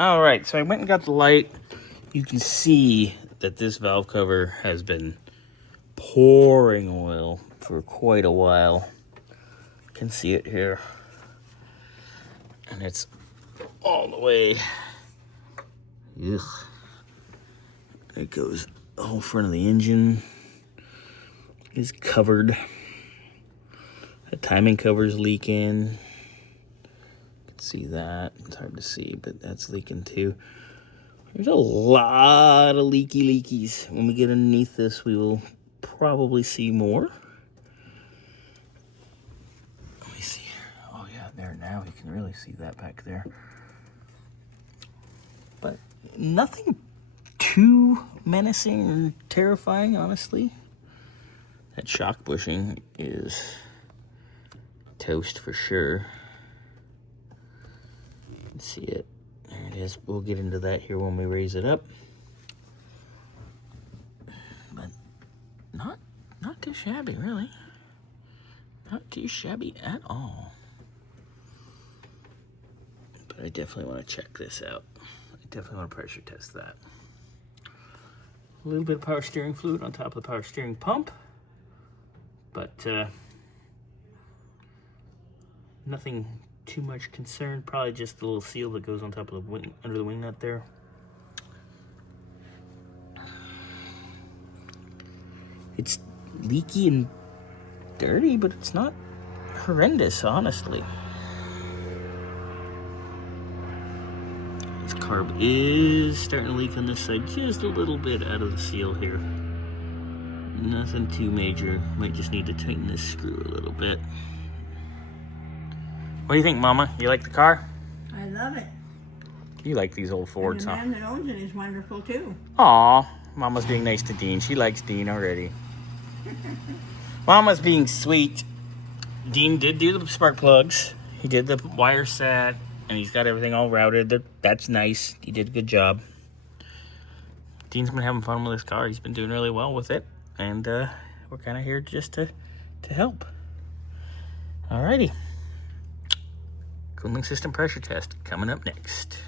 All right, so I went and got the light. You can see that this valve cover has been pouring oil for quite a while. You can see it here. And it's all the way. Ugh. It goes, the whole front of the engine is covered. The timing cover's leaking. See that? It's hard to see, but that's leaking too. There's a lot of leakies. When we get underneath this, we will probably see more. Let me see here. Oh yeah, there now. You can really see that back there. But nothing too menacing or terrifying, honestly. That shock bushing is toast for sure. See it. There it is. We'll get into that here when we raise it up. But not too shabby, really. Not too shabby at all. But I definitely want to check this out. I definitely want to pressure test that. A little bit of power steering fluid on top of the power steering pump. But nothing too much concern. Probably just the little seal that goes on top of the wing, under the wing nut there. It's leaky and dirty, but it's not horrendous, honestly. This carb is starting to leak on this side just a little bit out of the seal here. Nothing too major. Might just need to tighten this screw a little bit. What do you think, Mama? You like the car? I love it. You like these old Fords, huh? And the man that owns it is wonderful, too. Aw, Mama's being nice to Dean. She likes Dean already. Mama's being sweet. Dean did do the spark plugs. He did the wire set, and he's got everything all routed. That's nice. He did a good job. Dean's been having fun with this car. He's been doing really well with it, and we're kind of here just to help. Alrighty. Cooling system pressure test coming up next.